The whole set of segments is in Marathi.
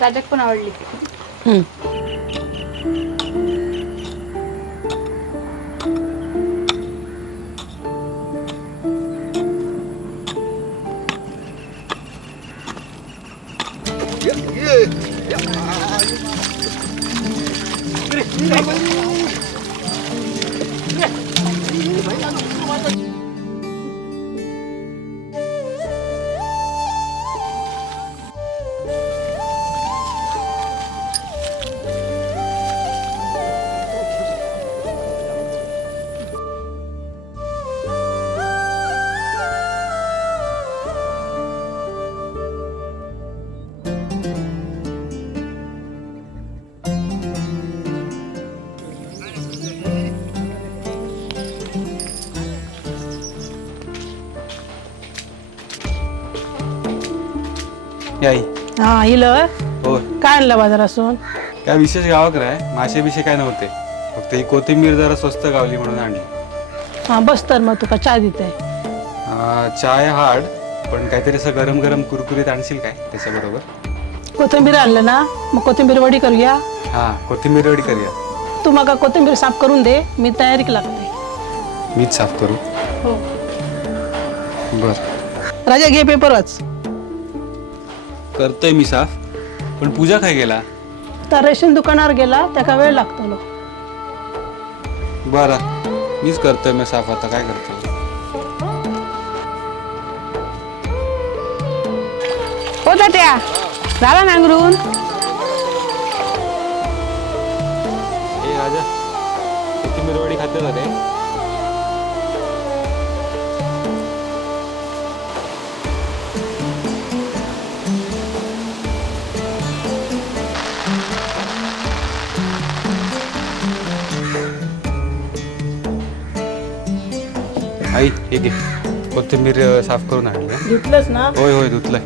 राजाक पण आवडली. याई हा इल हो काय आणलं बाजारातून? काय विशेष गावाकडे आहे, मासे बिशे काय नव्हते, फक्त ही कोथिंबीर जरा स्वस्त गावली म्हणून आणली. हा बस तर मग तुका चहा देते. चाय हार्ड, पण काहीतरी असं गरम गरम कुरकुरीत आणशील काय त्याच्याबरोबर? कोथिंबीर आणलं ना, मग कोथिंबीर वडी करूया. हां, कोथिंबीर वडी करूया. तू मग कोथिंबीर साफ करून दे, मी तयारीक लागते. मीच साफ करू? हो. बर राजा घे पेपर वाच. करतोय मी साफ, पण पूजा काय गेला? तर रेशन दुकानावर गेला, त्याका वेळ लागतो. बरं, मीच करतोय मी साफ. आता काय करतो? हो त्या झाला नांगरून. ए राजा, कोथिंबीर वडी खाते का रे? आई हे घे, कोथिंबीर साफ करून आणली. धुतलंच ना? होय होय धुतलंय.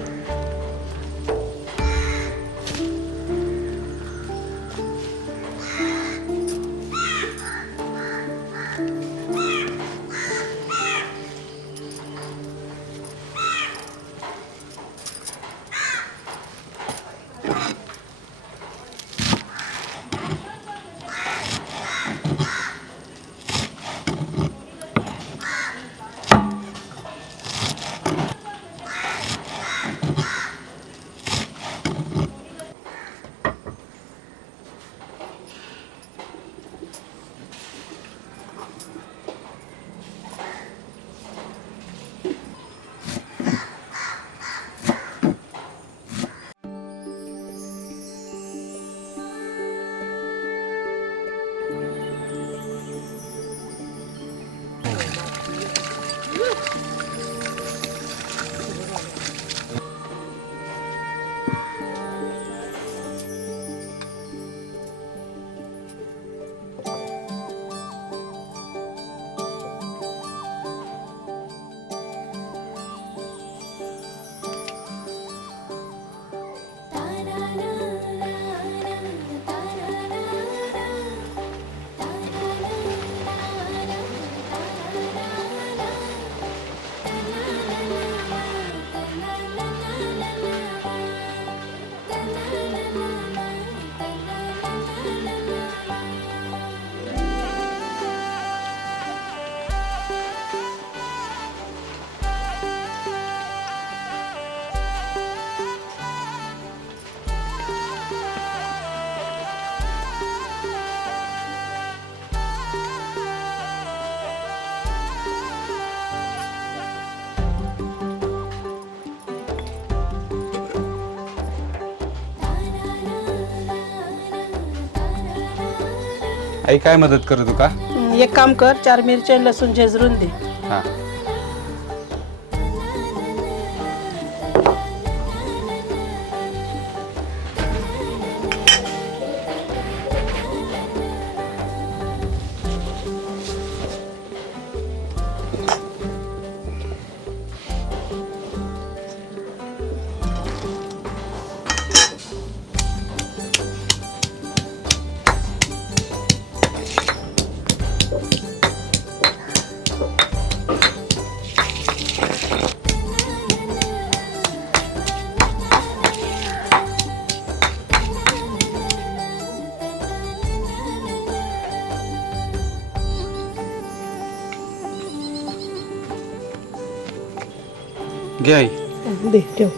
आई काय मदत करू तुका? एक काम कर, 4 मिरच्या लसूण झेजरून दे. हां. घे आई. दे ठेव.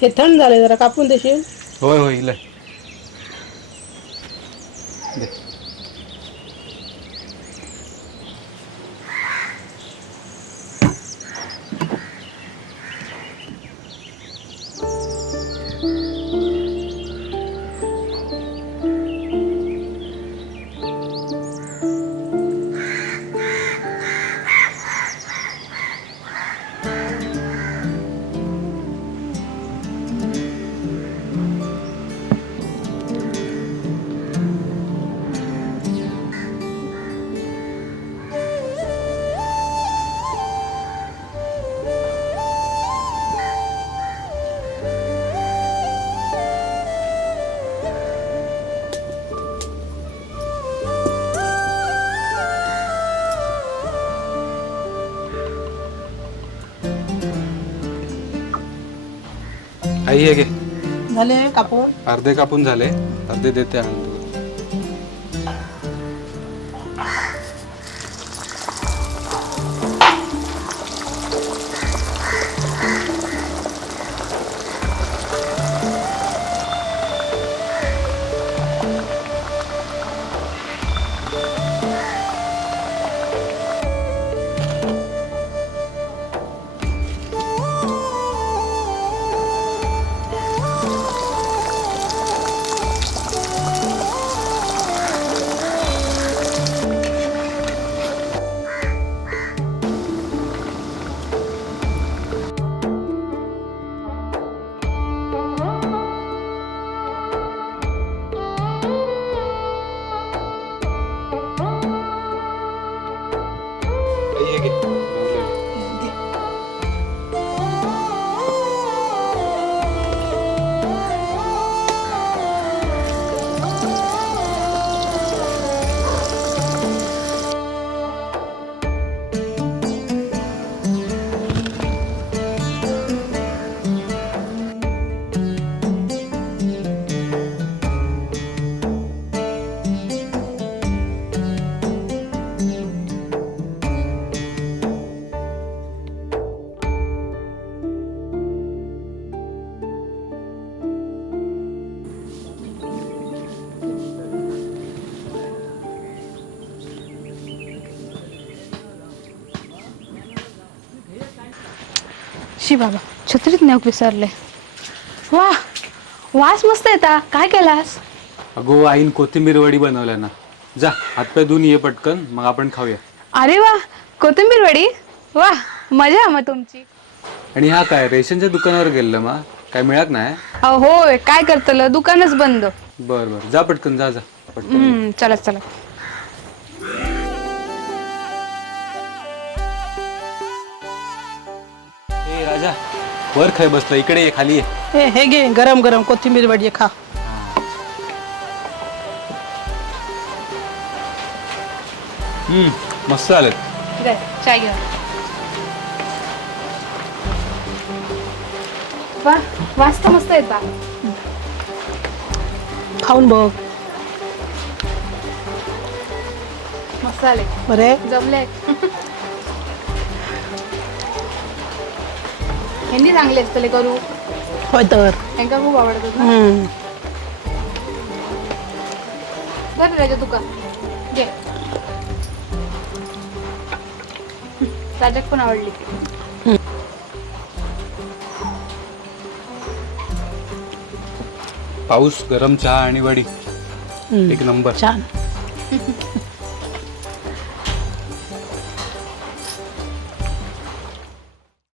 हे थंड झाले, जरा कापून देशील? होय होय इले दे. आई हे घे. झाले कापून? अर्धे कापून झाले, अर्धे देते आणून तुला. हे घे बनवलेलं. शी बाबा छत्रीत नेऊक विसरले. वा वास मस्त येता. काय केलास? अगो आईन कोथिंबीर वडी बनवल्या ना. जा हातपाय धुवून ये पटकन, मग आपण खाऊया. अरे वा कोथिंबीर वडी. वा मजा आहे मग तुमची. आणि हा काय रेशनच्या दुकानावर गेलं मग काय मिळत नाही. होय काय करतलं दुकानच बंद. बर बर जा पटकन जा जा पटकन ये. चला चला. ए राजा वर खाय बसला, इकडे ये, खाली ये. हे घे गरम गरम कोथिंबीर वडी खा. मस्त आलेत. चाय घ्या. वा वास तर मस्त येता. खाऊन बघ. मस्त आले. बरे जमले. हिंदी चांगले असतले करू. होय तर. त्यांना खूप आवडतात ना. बरं राजा तुका घे. राजाक पण आवडली. पाऊस, गरम चहा आणि वडी एक नंबर. छान.